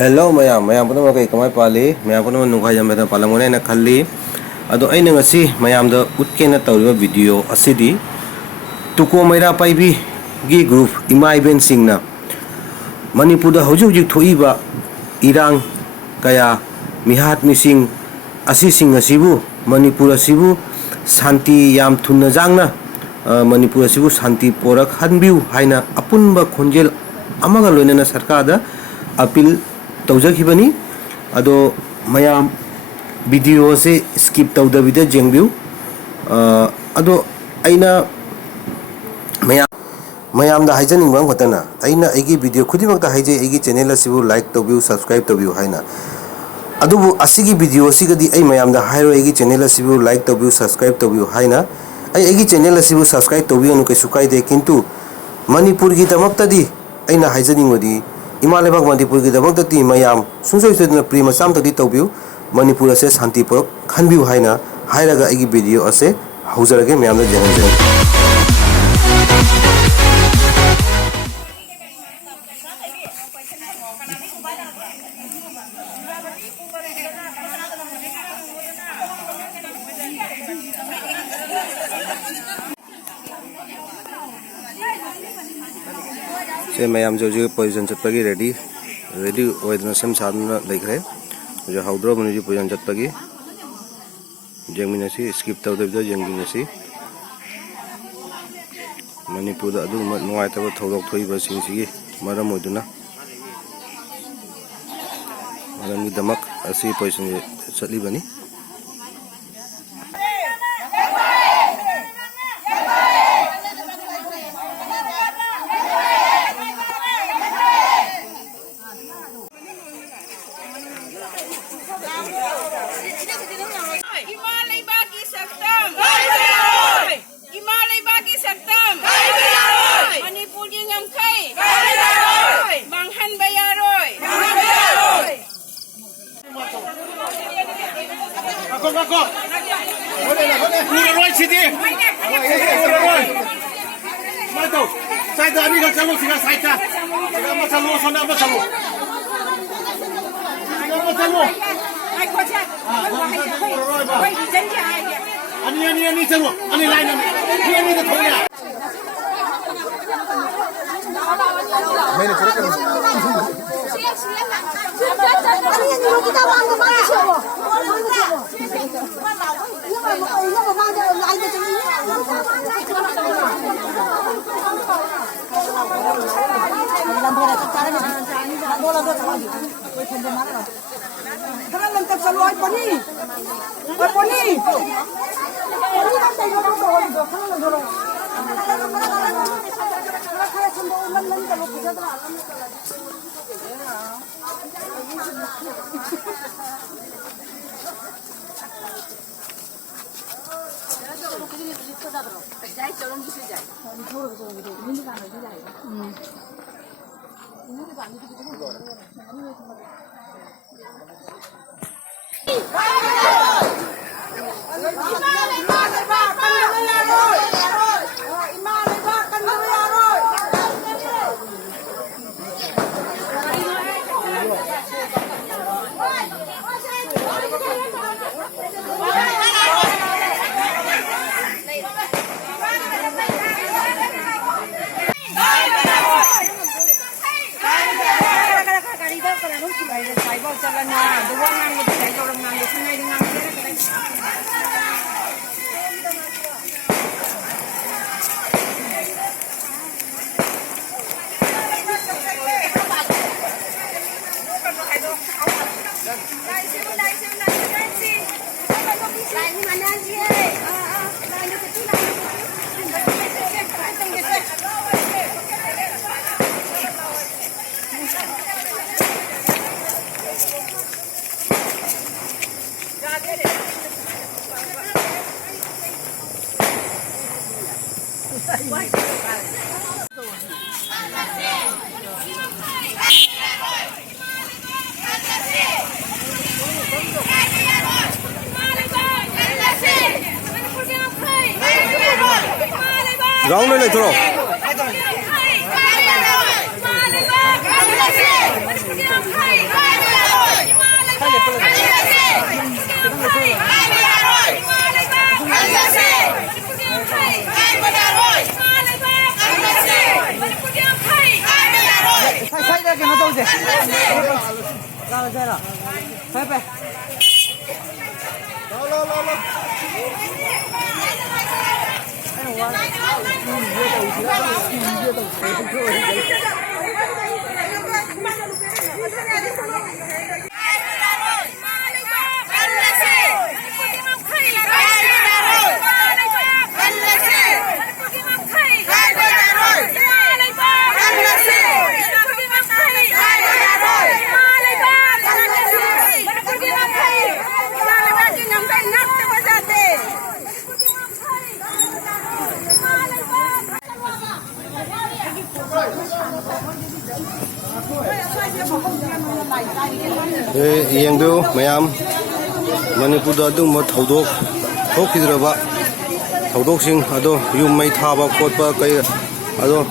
Hello mayam puno mo kay kamay pali mayam puno nungkay jam beta palamune na khali ado ay na ngasi mayam da utke na tawriba video asidi tuko maira paibi gi group imai ben singna manipur da hoju hoju thoiba irang kaya mihat mising asi sing asibu manipur asibu santi yam thunna jangna manipur asibu santi porak hanbiu haina apunba khonjel amaga loinana sarkar da appeal तौजखिबनी अदो मयाम video से skip तौदबिदा जेंगबिउ अदो आइना मयाम दा हाइजनिंग बंग खतना आइना एगी video खुदिमक दा हाइजे एगी channel असिबु like तौबिउ subscribe तौबिउ हाइना अदुबु असिगी video सिगदी आई मयाम दा हाइरो एगी channel असिबु like तौबिउ subscribe तौबिउ हाइना आई एगी channel असिबु subscribe तौबिउ नु कैसु काइदे किंतु मणिपुर की दमक्तदी आइना हाइजनिंग वदी इमालेबाग मणिपुर की दमक्तदी मयाम सुंसोय सुदना प्री मसाम तदी तौबिउ मणिपुर से शांतिपुर खनबिउ हाइना हाइरागा एगी वीडियो असे हौजरगे मयाम दा जेंगजे से मैम जो पोजिशन चटपगी रेडी होना सेम साधना लेखरे जो हाउद्रो मन जो पोजिशन चटपगी जेंगमिनसी स्किप तौदबिदा जेंगमिनसी मणिपुर अदु नुवाइतब थौदोक थोइबा सिंगसिगी मरम ओइदुना मरमगी दमक असि पोजिशन चटलिबनी राउंड ले थोड़ा Hãy subscribe cho kênh Ghiền Mì Gõ để không bỏ lỡ से ra là rồi phải phải Yang biu mayam Manipur da dung mo thodok thokidraba thodok sing ado yum mai thaba khotpa kai ado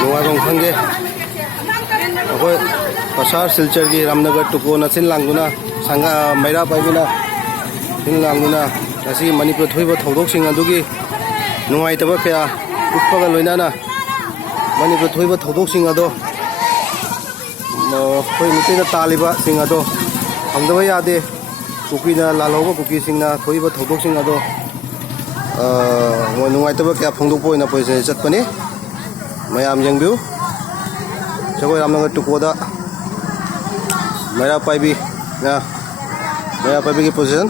nuwa gong khange akoi pasar silchar gi Ramnagar tuko na sin languna sanga maira paibuna sin languna asi Manipur thoiba thodok sing adugi nuwai taba kya uppaga loinana Manipur thoiba thodok sing ado khoi mitina taliba sing ado hamdaba yade kukina laloba kuki singna thoiba thodok sing ado mo nungai taba kya phongdok poina poise chatpani mayam jengbiu chagoi Ramnagar tukoda maira paibi na maira paibi ki position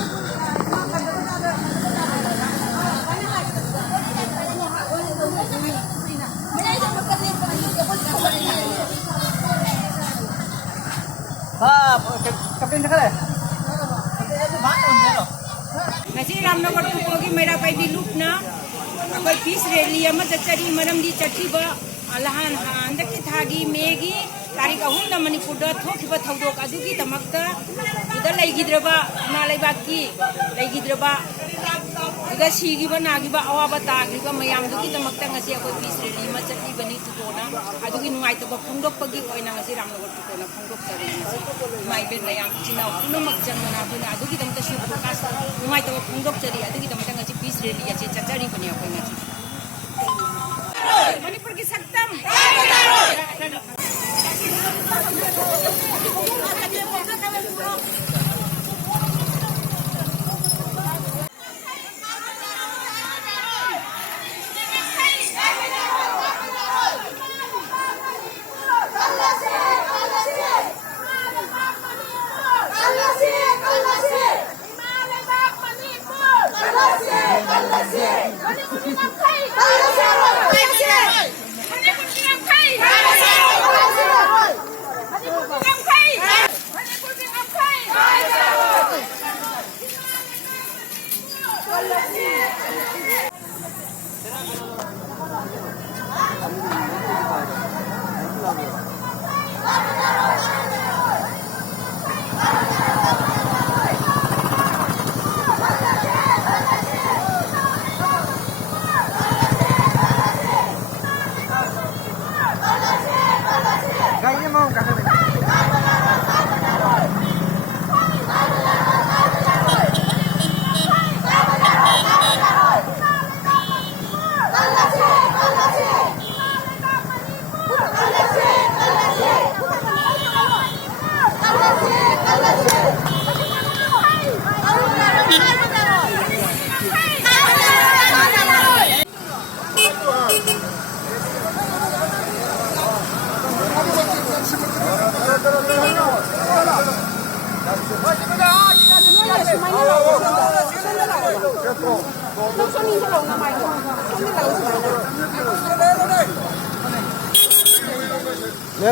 captain से करे ngasi Ramnagar tukogi maira paibi lupna akoi peace rally ama chachari maramdi chathiba alahan handaki thagi megi tarik ahumna Manipur da thokiba thodok adugi tamakta uda leigidraba na leibaki leigidraba uda sigiba nagiba awaba tagiba mayam dugi tamakta ngasi akoi peace rally ama chati bani tukona adugi nungai taba phongdok pagi oina ngasi Ramnagar tukona phongdok tari ngasi mai ben mayam china punamak jangna bana adugi tamta shi forecast nungai taba phongdok tari adugi tamta ngasi peace rally ache chachari bani akoi ngasi Manipur ki saktam गाइए मां का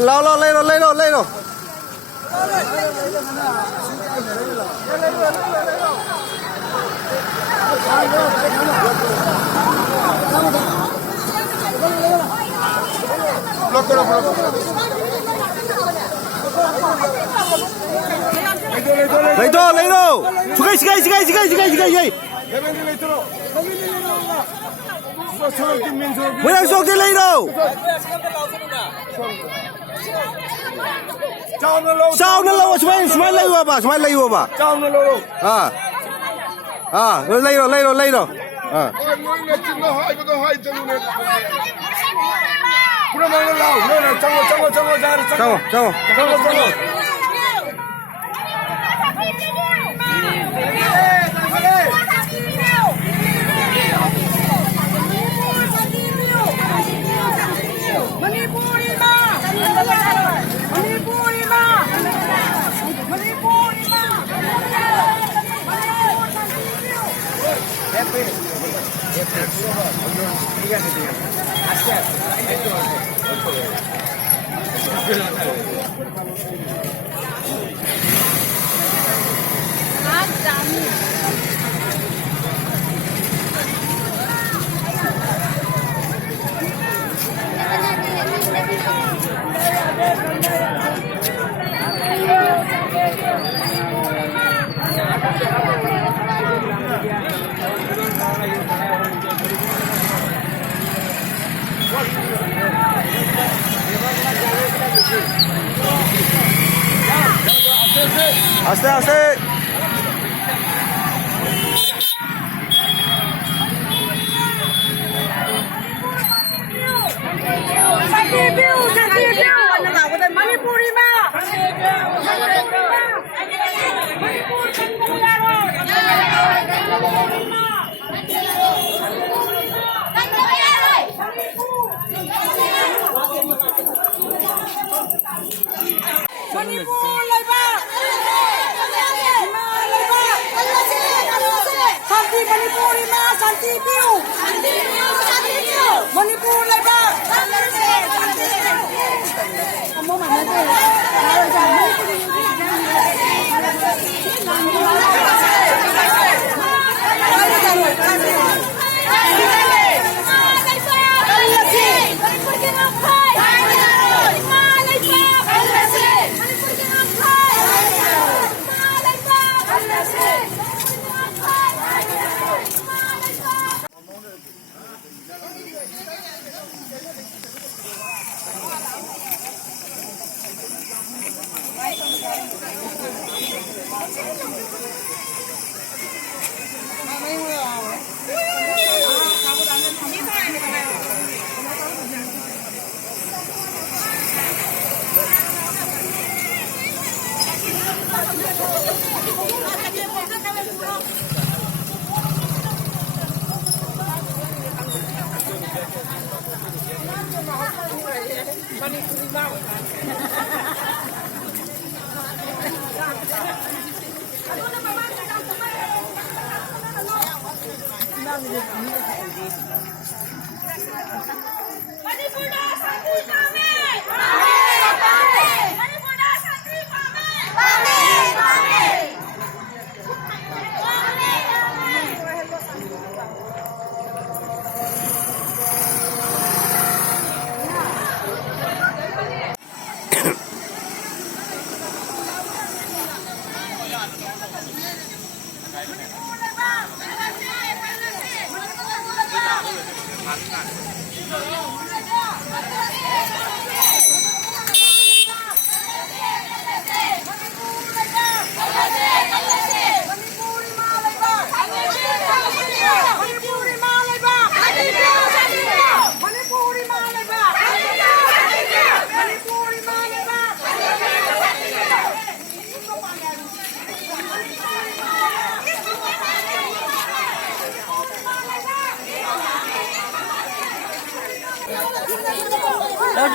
Lao lao lấy rồi lấy rồi lấy rồi lấy đâu cái mới đang xuống cái lấy đâu sao nó lâu smile lấy vào bà lấy rồi আস্তে আস্তে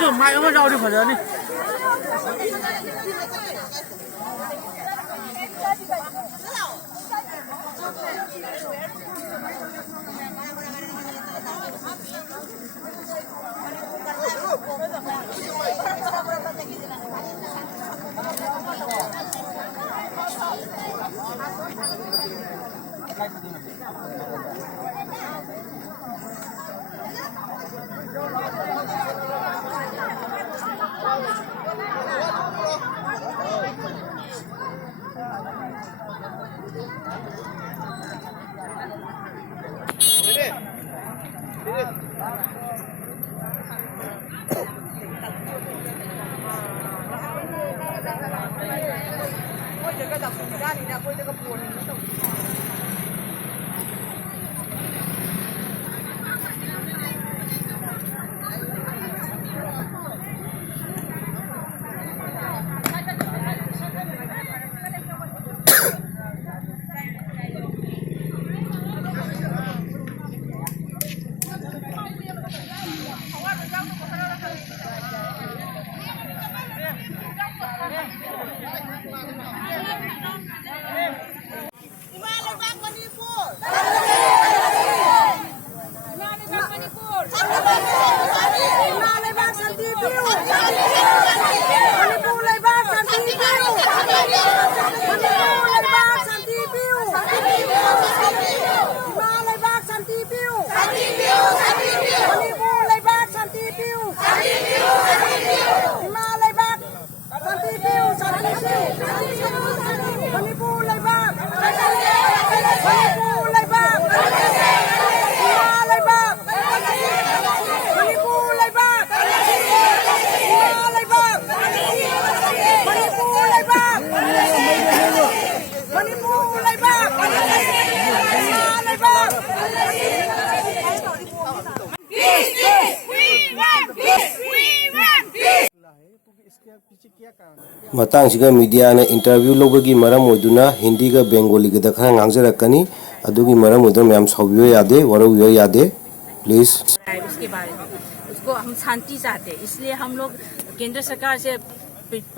좀 많이 오면 우리 버전이. ꯃꯇꯥꯡꯁꯤꯒ ꯃꯤꯗꯤꯌꯥꯅ interview ꯂꯧꯕꯒꯤ ꯃꯔꯝ ꯑꯣꯏꯗꯨꯅ ꯍꯤꯟꯗꯤꯒ ꯕꯦꯡꯒꯣꯂꯤꯒꯗ ꯈꯔ ꯉꯥꯡꯖꯔꯛꯀꯅꯤ ꯑꯗꯨꯒꯤ ꯃꯔꯝ ꯑꯣꯏꯗꯨꯅ ꯃꯌꯥꯝ ꯁꯥꯎꯕꯤꯕ ꯌꯥꯗꯦ ꯋꯥꯔꯧꯕꯤꯕ ꯌꯥꯗे प्लीज उसके बारे में उसको हम शांति चाहते हैं, इसलिए हम लोग केंद्र सरकार से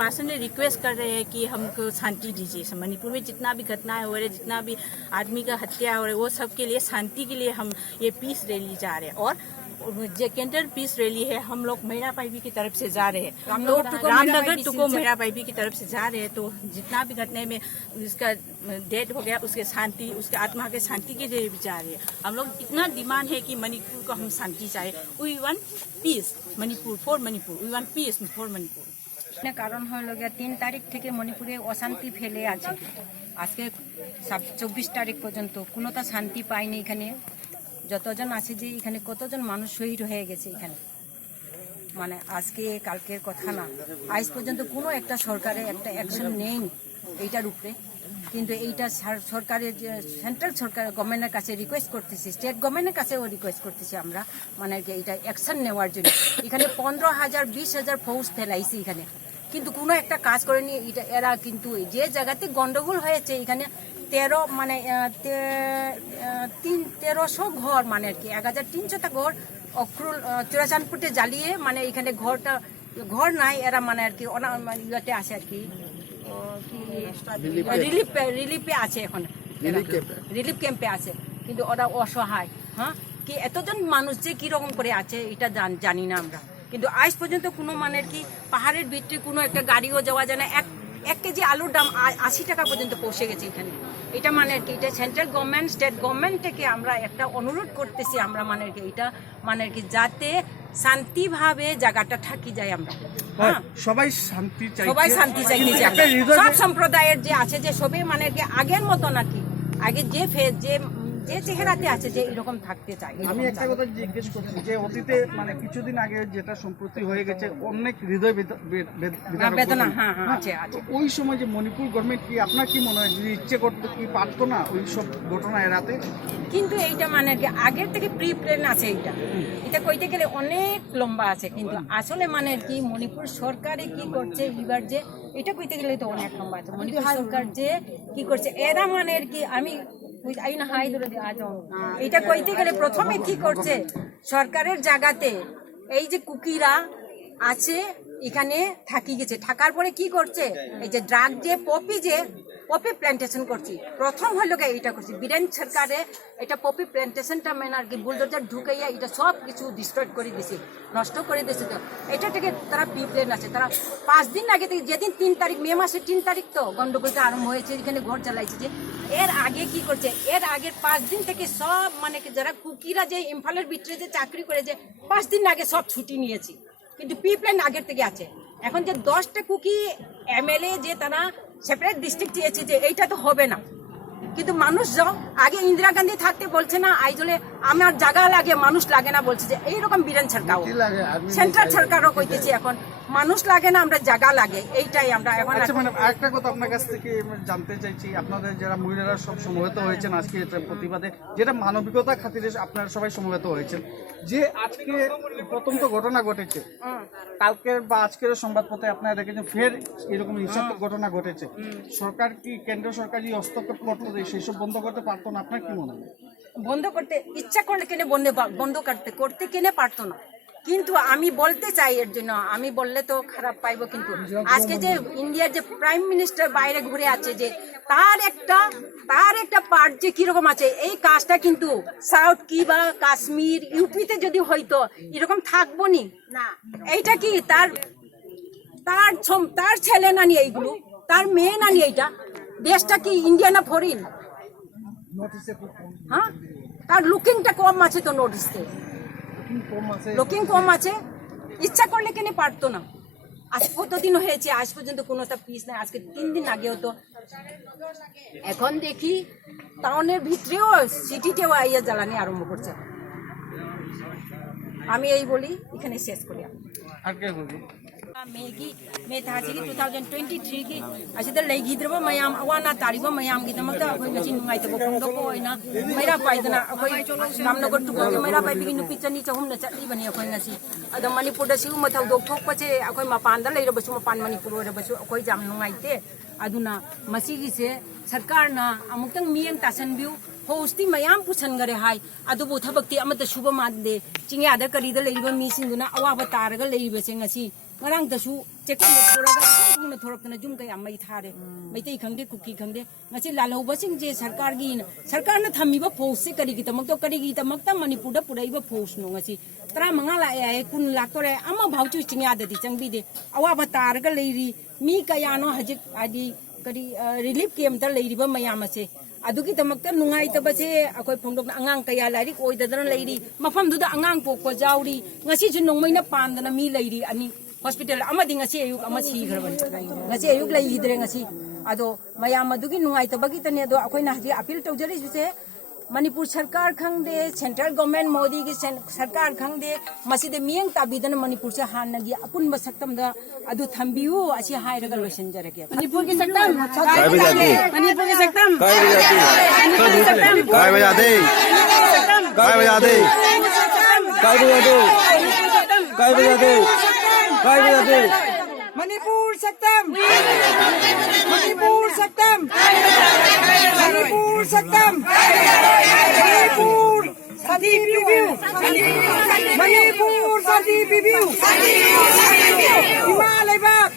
पर्सनली रिक्वेस्ट कर रहे हैं कि हमको शांति दीजिए। मणिपुर में जितना भी घटनाएं हो रहे, जितना भी आदमी का हत्या हो रहे, वो सब के लिए शांति के लिए हम ये पीस रैली जा रहे हैं। और जो केंद्र पीस रैली है हम लोग महिला पाइबी की तरफ से जा रहे हैं, रामनगर टुको महिला पाइबी की तरफ से जा रहे हैं। तो जितना भी घटना में इसका डेथ हो गया उसके शांति, उसके आत्मा के शांति के लिए भी जा रहे हैं। हम लोग इतना डिमांड है कि मणिपुर को हम शांति चाहे। We want peace Manipur for Manipur, we want peace for Manipur. কারণ হলো গিয়ে 3 তারিখ থেকে মণিপুরে অশান্তি ফেলে আছে, আজকে 24 তারিখ পর্যন্ত কোনোটা শান্তি পায়নি। এখানে যতজন আছে যে এখানে কতজন মানুষ শহীদ হয়ে গেছে এখানে, মানে আজকে কালকের কথা না, আজ পর্যন্ত কোনো একটা সরকারে একটা অ্যাকশন নেয়নি এইটার উপরে। কিন্তু এইটা সরকারের সেন্ট্রাল সরকার গভর্নমেন্টের কাছে রিকোয়েস্ট করতেছি, স্টেট গভর্নমেন্টের কাছেও রিকোয়েস্ট করতেছি আমরা, মানে এইটা অ্যাকশন নেওয়ার জন্য। এখানে 15,000 20,000 ফৌজ ফেলাইছে এখানে, কিন্তু কোনো একটা কাজ করেনি এটা এরা। কিন্তু যে জায়গাতে গন্ডগোল হয়েছে এখানে 1300 ঘর, মানে আর কি 1300টা ঘর অক্রুল চুরাচানপুটে জ্বালিয়ে, মানে এখানে ঘর নাই এরা, মানে আর কি ইয়েতে আছে আর কি রিলিফে আছে, এখন রিলিফ ক্যাম্পে আছে। কিন্তু ওরা অসহায়, হ্যাঁ কি এতজন মানুষ যে কিরকম করে আছে এটা জানি না আমরা। কিন্তু আজ পর্যন্ত কোনো মানে কি পাহাড়ের ভিতরে কোনো একটা গাড়িও যাওয়া যায় না। এক কেজি আলুর দাম 80 টাকা পর্যন্ত পৌঁছে গেছে এখানে। এটা মানে আর কি এটা সেন্ট্রাল গভর্নমেন্ট স্টেট গভর্নমেন্ট থেকে আমরা একটা অনুরোধ করতেছি আমরা, মানে আর কি এটা মানে আর কি যাতে শান্তিভাবে জায়গাটা থাকি যায়। আমরা সবাই শান্তি চাই, সবাই শান্তি চাইতেছি। সব সম্প্রদায়ের যে আছে যে সবাই মানে আর কি আগের মতো নাকি আগে যে চেহারাতে আছে যে এরকম থাকতে চাই। আমি একটা কথা জিজ্ঞেস করছি যে অতীতে মানে কিছুদিন আগে যেটা সম্প্রতি হয়ে গেছে অনেক হৃদয় বেদনা, হ্যাঁ আছে। ওই সময় যে মণিপুর গভর্নমেন্ট কি আপনার কি মনে হয় যদি ইচ্ছে করতে কি পারতো না ওই সব ঘটনা এড়াতে? কিন্তু এইটা মানে কি আগের থেকে প্রি প্ল্যান আছে, এটা কইতে গেলে অনেক লম্বা আছে। কিন্তু আসলে মানে কি মণিপুর সরকারে কি করছে এবার যে এটা কইতে গেলে তো অনেক লম্বা আছে। মণিপুর সরকার যে কি করছে এরা মানে কি আমি এটা কইতে গেলে প্রথমে কি করছে সরকারের জায়গাতে এই যে কুকিরা আছে এখানে থাকি গেছে, থাকার পরে কি করছে এই যে ড্রাগ যে পপি প্ল্যান্টেশন করছি। প্রথম হলো গিয়ে এটা করছি বীরেন সরকারে, এটা পপি প্ল্যান্টেশনটা মেন আর কি বুলডোজার ঢুকাইয়া এটা সব কিছু ডিস্ট্রয় করে দিছে, নষ্ট করে দিয়েছে। তো এটা থেকে তারা প্রিপ্ল্যান আছে। তারা 5 দিন আগে থেকে যেদিন 3 তারিখ মে মাসের 3 তারিখ তো গন্ডগোলটা আরম্ভ হয়েছে, এখানে ঘর জ্বালাইছে। যে এর আগে কি করছে এর আগের 5 দিন থেকে সব মানে যারা কুকিরা যে ইম্ফলের ভিতরে যে চাকরি করে যে 5 দিন আগে সব ছুটি নিয়েছি, কিন্তু প্রিপ্ল্যান আগের থেকে আছে। এখন যে 10টা কুকি এমএলএ যে তারা সেপারেট ডিস্ট্রিক্ট চেয়েছে যে এইটা তো হবে না। কিন্তু মানুষ যাও আগে ইন্দিরা গান্ধী থাকতে বলছে না আইজলে আমার জায়গা লাগে মানুষ লাগে না বলছে, যে এইরকম বীরেন সরকার সেন্ট্রাল সরকারও কইতেছে এখন মানুষ লাগে না আমরা জায়গা লাগে। এইটাই আমরা এখন। আচ্ছা ম্যাডাম আরেকটা কথা আপনার কাছ থেকে জানতে চাইছি, আপনাদের যারা মহিলারা সব সমবেত হয়েছেন আজকে এটা প্রতিবাদে, যেটা মানবিকতা খাতিরে আপনারা সবাই সমবেত হয়েছেন, যে আজকে প্রথম তো ঘটনা ঘটেছে, কালকের বা আজকের সংবাদপত্রে আপনারা দেখেছেন ফের এরকম হিংসাত্মক ঘটনা ঘটেছে। সরকার কি কেন্দ্র সরকার যে হস্তক্ষেপ করতে সেই সব বন্ধ করতে পারতো না? আপনার কি মনে হয়? বন্ধ করতে ইচ্ছা করলে কেন বন্ধ করতে কেন পারতো না? কিন্তু আমি বলতে চাই এর জন্য, আমি বললে তো খারাপ পাইবো, কিন্তু আজকে যে ইন্ডিয়ার যে প্রাইম মিনিস্টার বাইরে ঘুরে আছে যে তার একটা পার্ট যে কিরকম আছে, এই কাজটা কিন্তু সাউথ কি বা কাশ্মীর ইউপিতে যদি হইতো এরকম থাকবো নি না। এইটা কি তার ছেলে না নিয়ে এইগুলো, তার মেয়ে না নিয়ে এইটা দেশটা কি ইন্ডিয়া না ফরিন? হ্যাঁ তার লুকিংটা কম আছে তো, নোটিসে লুকিং কম আছে। ইচ্ছা করলে কেন পারতো না? আজ কতদিন হয়েছে আজ পর্যন্ত কোনোটা পিস নাই। আজকে 3 দিন আগেও তো, এখন দেখি টাউনের ভিতরেও সিটিতেও আইয়া জ্বালানি আরম্ভ করছে। আমি এই বলি এখানে শেষ করি। আর কে বলবো? मे थासी 2023 की असिदा लेगिद्रबा मयाम अवाना तारिबा मयाम की दमकता अखोय ngasi नुंगाइतबो फोंदोको ओइना मैरा पाइदना अखोय रामनगर टुको मैरा पाइबी की नुपी चनी चहुम न चटली बनी अखोय ngasi अद मणिपुर दा सिउ मथौ दोकथोकपचे अखोय मपान दा लेरबसु मपान मणिपुर ओरबसु अखोय जाम नुंगाइते अदुना मसीगी से सरकार ना अमुक्तंग मियंग तासनबिउ होस्ती मयाम पुछनगरे हाय अदुबो थबक्ति अमत सुबा मादे चिंग्यादा करीदा लेरिबा मीसिंगुना अवाबा तारगा लेरिबसे ngasi ngarang dasu chekam thoraga thungna thorakna jum kay amai thare maitai khangde kuki khangde ngasi lalhauba sing je sarkar na thamiba force se kari gi tamak to kari gi tamak ta manipur da puraiba force no ngasi 35 la ai kun lak tore ama bhauchu chingya da di changbi de awa ba targa leiri mi kaya no hajik adi kari relief camp da leiri ba mayam ase adugi tamak ta nungai ta ba se akoi phongdok na angang kaya lari koi da dana leiri mafam du da angang pokko jauri ngasi ju nongmai na pan da na mi leiri ani hospital amadi ngasi ayuk ama si gharban ngasi ayuk lai hidre ngasi ado mayam adugi nungai ta bagi tane ado akoi na haji appeal tawjari se manipur sarkar khangde central government modi ki sarkar khangde maside miyang tabidana manipur se han nagi apun ba saktam da adu thambiu asi hairaga loisan jarake manipur ki saktam manipur ki saktam काय बजा दे काय बजा दे काय बजा दे काय बजा दे काय बजा दे manipur saktam manipur saktam manipur saktam manipur sati review manipur sati review himalay bak